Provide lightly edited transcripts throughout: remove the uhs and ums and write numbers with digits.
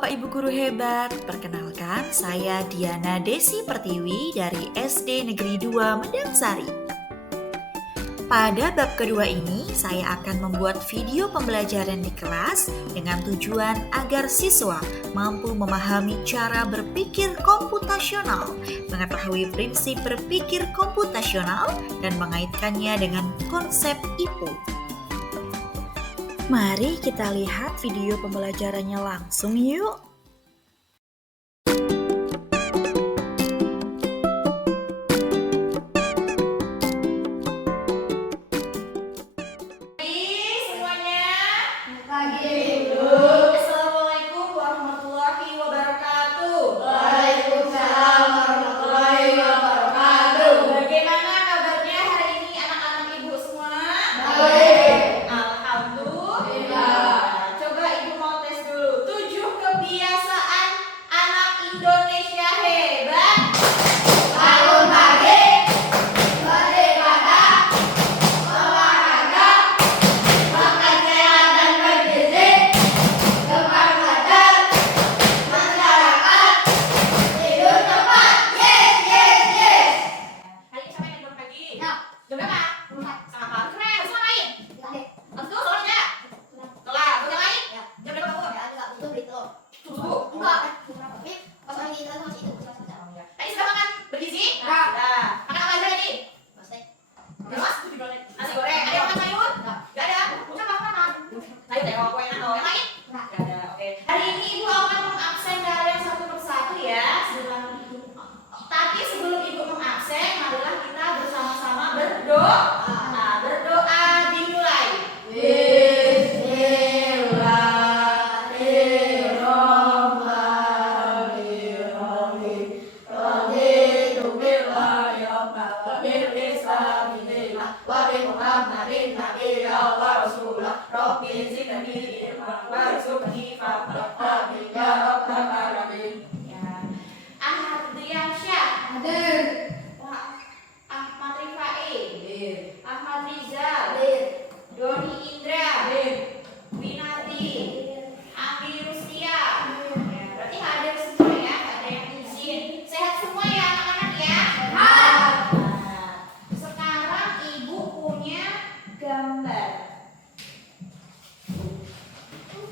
Bapak Ibu guru hebat, perkenalkan saya Diana Desi Pertiwi dari SD Negeri 2 Medangsari. Pada bab kedua ini, saya akan membuat video pembelajaran di kelas dengan tujuan agar siswa mampu memahami cara berpikir komputasional, mengetahui prinsip berpikir komputasional, dan mengaitkannya dengan konsep IPU. Mari kita lihat video pembelajarannya langsung yuk. Assalamualaikum warahmatullahi wabarakatuh. Waalaikumsalam warahmatullahi wabarakatuh. Bagaimana kabarnya hari ini anak-anak ibu semua? Baik. Alhamdulillah. Coba ibu mau tes dulu. 7 kebiasaan anak Indonesia hebat. Bangun pagi, beribadah, olahraga, makan sehat dan bergizi, teman belajar, masyarakat, tidur cepat. Yes, yes, yes. Hari ini siapa yang bangun pagi? Ya. Jam berapa? 4. Sama Pak. Keren. Terus ngapain? Adik. Habis itu soalnya kelar. Terus yang lain? Ya. Jam berapa bangun? Ya, enggak, itu beli telur. Subuh. Enggak. Ini pas lagi kita masih itu, baca. Tadi sudah makan bergizi? Ya. Nah, makan apa aja tadi? Pasti. Mas, nasi goreng. Ada yang makan sayur? Gak ada. Udah makan. Sayur deh, kue nano. Yang lain? Enggak. Gak ada. Oke. Hari ini ibu akan mengabsen kalian satu persatu ya. Tapi sebelum ibu mengabsen, marilah kita bersama-sama berdoa. Nah, berdoa dimulai. Bismillahirrahmanirrahim. Raditu billahi rabban wa bil islami dinan wa bi Muhammadin nabiyyan wa rasulan. Rabbi zidni ilman warzuqni fadlan amin ya rabbal alamin. Ya. Ahmad Driansyah. Hadir. Ahmad Rifai. Hadir. Ahmad Rizal. Hadir. Doni Indra. Hadir. Winati. Andi Rustia. Ya, berarti hadir semua ya, nggak ada yang izin. Sehat semua ya anak-anak ya. Sehat. Nah, sekarang ibu punya gambar.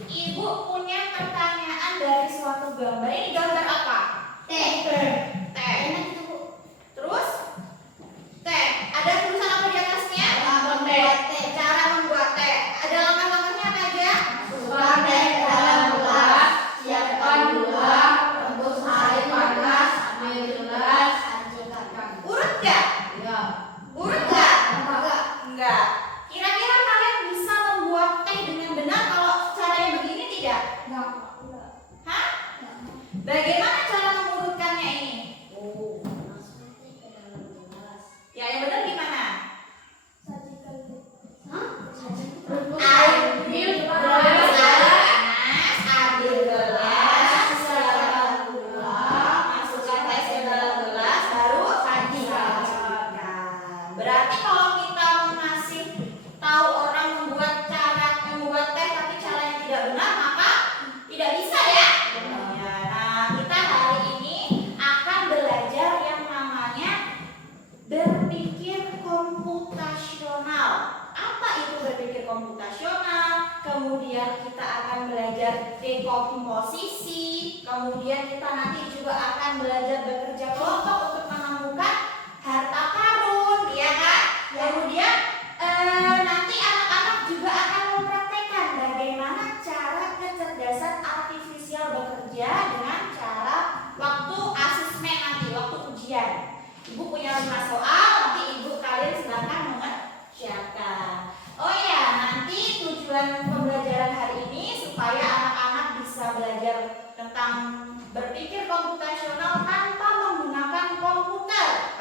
Ibu punya pertanyaan dari suatu gambar. Ini gambar apa? Teh. Teh. Enak itu, Bu. Terus teh. Ada tulisan apa di atasnya? Membuat teh. Cara membuat teh. Ada langkah-langkahnya apa aja? Masukkan teh ke dalam gelas, siapkan gula, rebus air panas, ambil gelas, hancurkan. Urut nggak? Ya. Urut nggak? Enggak. Enggak. Kira-kira kalian bisa membuat teh dengan benar kalau caranya begini tidak? Enggak. Hah? Bagaimana cara mengurutkannya ini? Oh, masukin teh ke dalam gelas. Ya, yang benar gimana? Hah? Ambil gelas panas, ambil gelas, Siapkan gula, masukkan teh ke dalam gelas, baru hancurkan. Berarti kalau kita masih tahu orang membuat teh tapi caranya tidak benar, maka tidak bisa ya. Ya, nah, kita hari ini akan belajar yang namanya berpikir komputasional. Apa itu berpikir komputasional? Kemudian kita akan belajar dekomposisi. Kemudian kita nanti juga akan belajar bekerja kelompok untuk menemukan harta karun, ya kan? Kemudian nanti anak-anak juga akan mempraktekkan bagaimana cara kecerdasan artifisial bekerja dengan cara waktu asesmen nanti, waktu ujian. Ibu punya 5 soal, nanti ibu kalian silakan mengerjakan. Oh ya, nanti tujuan pembelajaran hari ini supaya anak-anak bisa belajar tentang berpikir komputasional tanpa menggunakan komputer.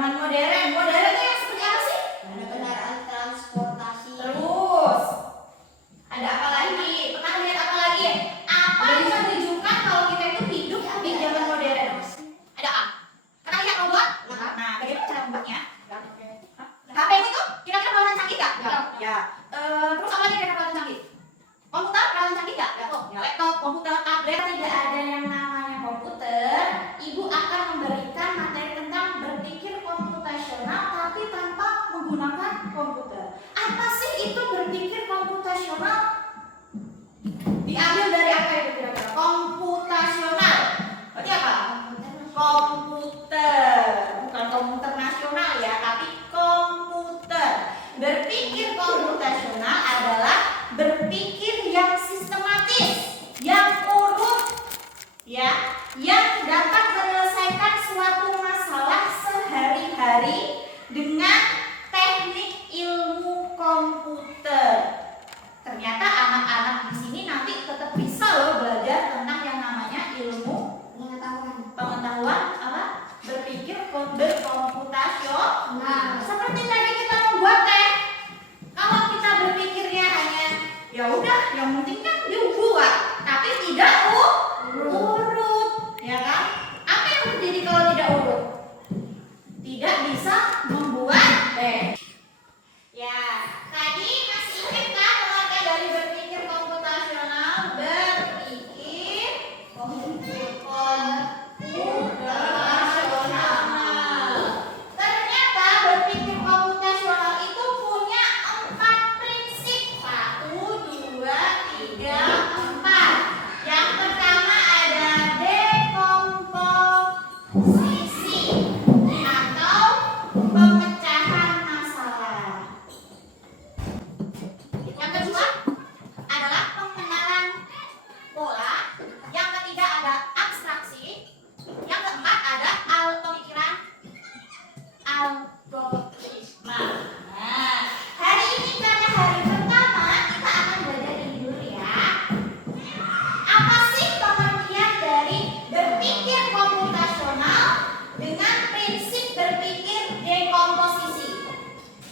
Zaman modern. Modern itu yang seperti apa sih? Ada kendaraan transportasi. Terus ada apa lagi? Pernah lihat apa lagi? Apa yang menunjukkan kalau kita itu hidup di zaman modern? Ada A. Pernah lihat robot? Nah, bagaimana cara membuatnya? HP itu kira-kira peralatan canggih nggak? Ya. Terus apa lagi kira-kira peralatan canggih? Komputer peralatan canggih nggak? Laptop, komputer, tablet. Tidak ada yang namanya komputer. Ibu akan memberikan materi tentang berpikir komputasional tapi tanpa menggunakan komputer. Apa sih itu berpikir komputasional? Diambil dari apa itu kira-kira? Komputasional. Berarti apa? Komputer. Bukan komputer nasional ya, tapi komputer. Berpikir komputasional adalah berpikir yang sistematis, yang urut, ya, yang dapat menyelesaikan suatu masalah sehari-hari dengan teknik ilmu komputer. Ternyata anak-anak di sini nanti tetap bisa loh belajar tentang yang namanya ilmu pengetahuan apa? Berpikir berkomputasional. Seperti tadi kita membuat teh. Kalau kita berpikirnya hanya ya udah, yang penting kan dibuat, tapi tidak urut, ya kan? Apa yang terjadi kalau tidak urut? Tidak bisa membuat teh. Ya, tadi masih ingat kan pengertian dari berpikir komputasional? Berpikir komputasional. Ternyata berpikir komputasional itu punya 4 prinsip. 1, 2, 3, 4. Yang pertama ada dekomposisi atau pemecahan masalah. Yang kedua adalah pengenalan pola. Yang ketiga ada abstraksi. Yang keempat ada pemikiran algoritma. Nah, hari ini karena hari pertama kita akan belajar ini dulu ya. Apa sih pengertian dari berpikir komputasional dengan prinsip berpikir dekomposisi?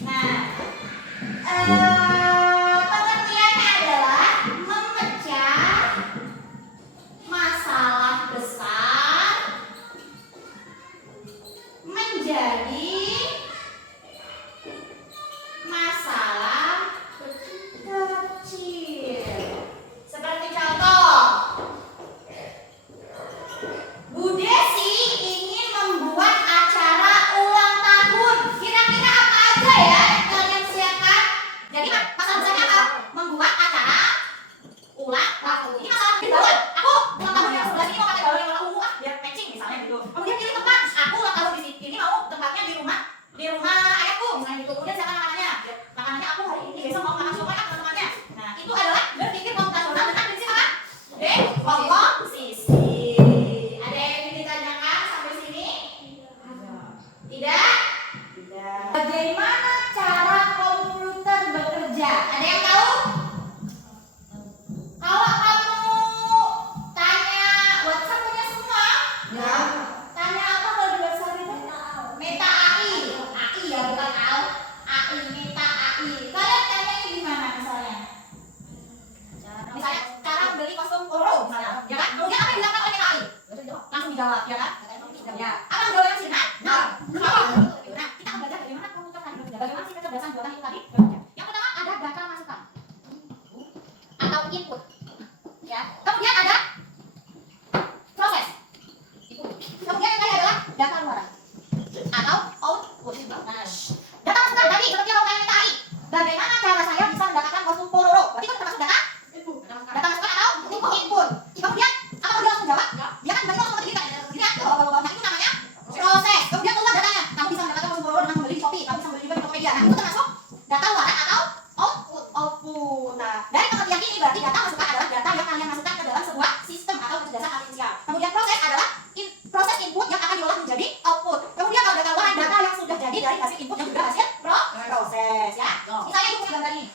Nah, pengertiannya adalah memecah masalah besar menjadi masalah kecil. Seperti contoh, Bu Desi ingin membuat acara ulang tahun. Kira-kira apa aja ya yang kalian siapkan? Jadi masalah besarnya apa? Membuat acara ulang tahun. Ini masalah balon. Aku ulang tahun yang sebelah sini mau pakai balon yang warna ungu biar matching misalnya gitu. Kemudian pilih tempat. Aku ulang tahun di sini. Ini mau tempatnya di rumah ayahku misalnya gitu. Kemudian siapa makanannya? Makanannya aku hari ini. Besok mau makan coklat teman-temannya. Nah, itu adalah berpikir komputasional dengan prinsip apa? Dekomposisi. Ada yang ingin ditanyakan sampai sini? Tidak? Tidak. Bagaimana cara komputer bekerja? Ada yang tahu? Kalau kamu tanya WhatsApp punya semua? Ya. Tanya apa kalau di WhatsApp itu? Meta AI. AI ya, bukan AI. Meta AI. Kalian tanyanya gimana misalnya? Misalnya cara beli kostum Oro misalnya, ya kan? Kemudian apa yang dilakukan oleh Meta AI? Langsung dijawab, ya kan? Ya. Apa jawabannya sih? Nah, kita akan belajar bagaimana komputer tadi bekerja. Bagaimana sih kecerdasan buatan itu tadi bekerja. Yang pertama ada data masukan atau input, ya. Kemudian ada proses. Kemudian yang tadi adalah data luaran atau output. Nah, data masukan tadi seperti yang kamu AI. Bagaimana cara saya bisa mendapatkan kostum Pororo? Berarti itu termasuk data masukan atau input. Kemudian apa dia langsung jawab? Dia kan langsung ketika dilihat. Nah, itu namanya proses. Kemudian keluar datanya. Kamu bisa mendapatkan kostum Pororo dengan membeli di Shopee. Kamu bisa membeli juga di Tokopedia. Nah, itu termasuk data luaran atau output. Nah, dari pengertian ini berarti data masukan adalah data yang kalian masukkan ke dalam sebuah sistem atau kecerdasan artifisial. Kemudian proses adalah proses input yang akan diolah menjadi output. Kemudian kalau data luaran data yang sudah jadi dari hasil input yang juga hasil proses, ya. Misalnya itu gambar ini.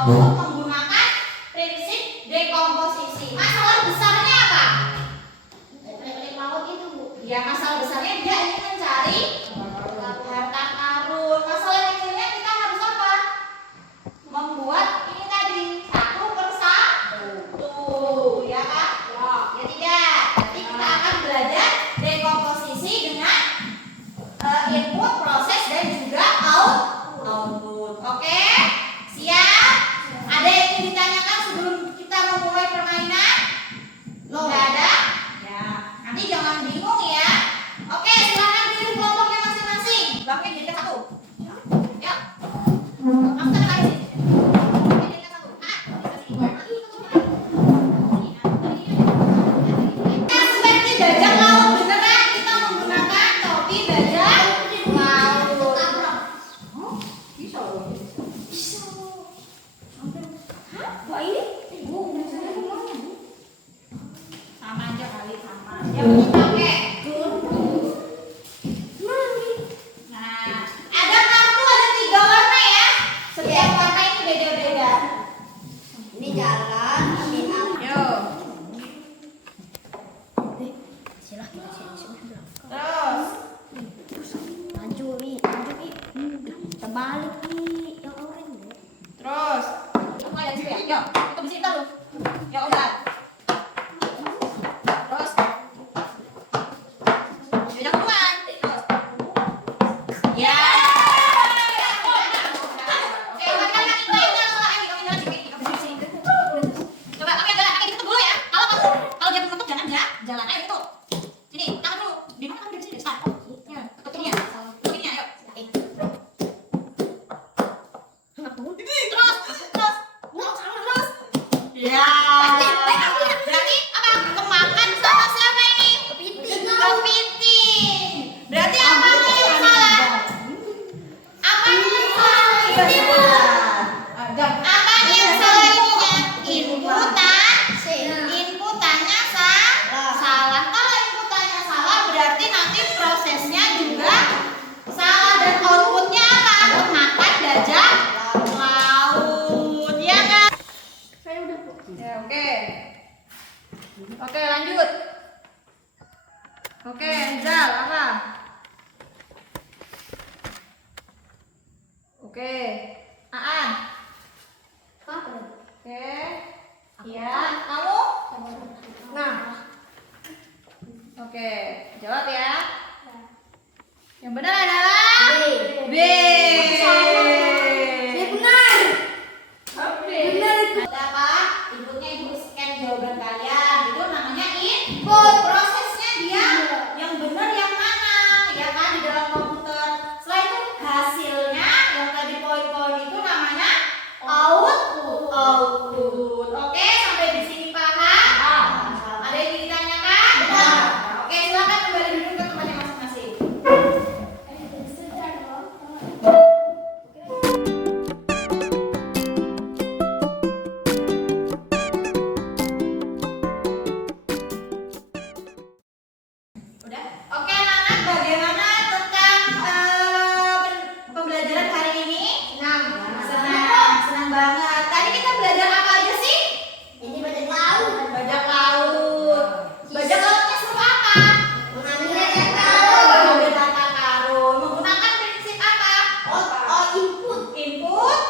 output menggunakan prinsip dekomposisi. Masalah besarnya apa? Laut itu, Bu. Ya, masalah besarnya dia ingin mencari harta karun. Masalah kecilnya kita harus apa? Membuat ini tadi satu persatu, ya kan? Ya tidak. Nanti kita akan belajar dekomposisi dengan input, proses dan juga output. Oke? Siap? Ada yang ingin ditanyakan sebelum kita memulai permainan? Nggak ada? Ya. Nanti jangan bingung ya. Oke, silakan pilih kelompoknya masing-masing. Bloknya jadikan satu. Ya. Masukkan ke sini. Jadikan satu. Nah, seperti bajak laut beneran kita menggunakan topi bajak laut. Bisa loh. Bisa. Hah? Wah ini? Biasanya kemana, Bu? Sama aja kali, sama. Yang penting pakai. Nah, ada kartu ada 3 warna ya. Setiap warna ini beda-beda. Ini jalan, ini apa? Yo. Silah kita sini. Terus. Maju, nih. Terbalik nih, yang orange. Terus. Kamu ada di sini ya? Yuk, itu di sini dulu. Ya udah. Terus. Beda duluan. Terus. Ya. Oke, makan lagi banyak. Coba kamu jalan kaki ditutup dulu ya. Kalau dia menutup jangan ya. Jalan ayo itu. Sini, tangan dulu. Di mana kamu dari sini? Start. Ya, tutup ini ya. Tutup ini ya, yuk. Terus. Ya. Berarti apa? Kemakan sama siapa ini? Kepiting. Berarti apa yang salah? Apa yang salah? Apa yang salah ininya? Inputannya salah. Kalau inputannya salah berarti nanti prosesnya juga salah dan outputnya apa? Kemakan bajak laut, ya kan? Saya udah, Bu. Ya, oke. Oke, lanjut. Oke, Enzal, apa? Oke. Aan. Apa? Oke. Iya, kamu? Nah. Oke, jawab ya. Yang benar adalah B. Benar. Ada apa? Inputnya ibu scan jawaban kalian. Itu namanya input. Prosesnya dia yang benar yang mana? Ya kan di dalam komputer. Setelah itu hasilnya yang tadi poin-poin itu namanya output. Oke, sampai di sini paham? Ada yang ingin ditanyakan? Oke, silakan kembali duduk ke tempatnya masing-masing. Udah? Oke anak-anak, bagaimana tentang pembelajaran hari ini? Senang banget. Tadi kita belajar apa aja sih? Ini bajak laut. Bajak laut. Bajak lautnya seru apa? Mengambil bajak laut. Mengambil harta karun. Menggunakan prinsip apa? Oh, input. Input,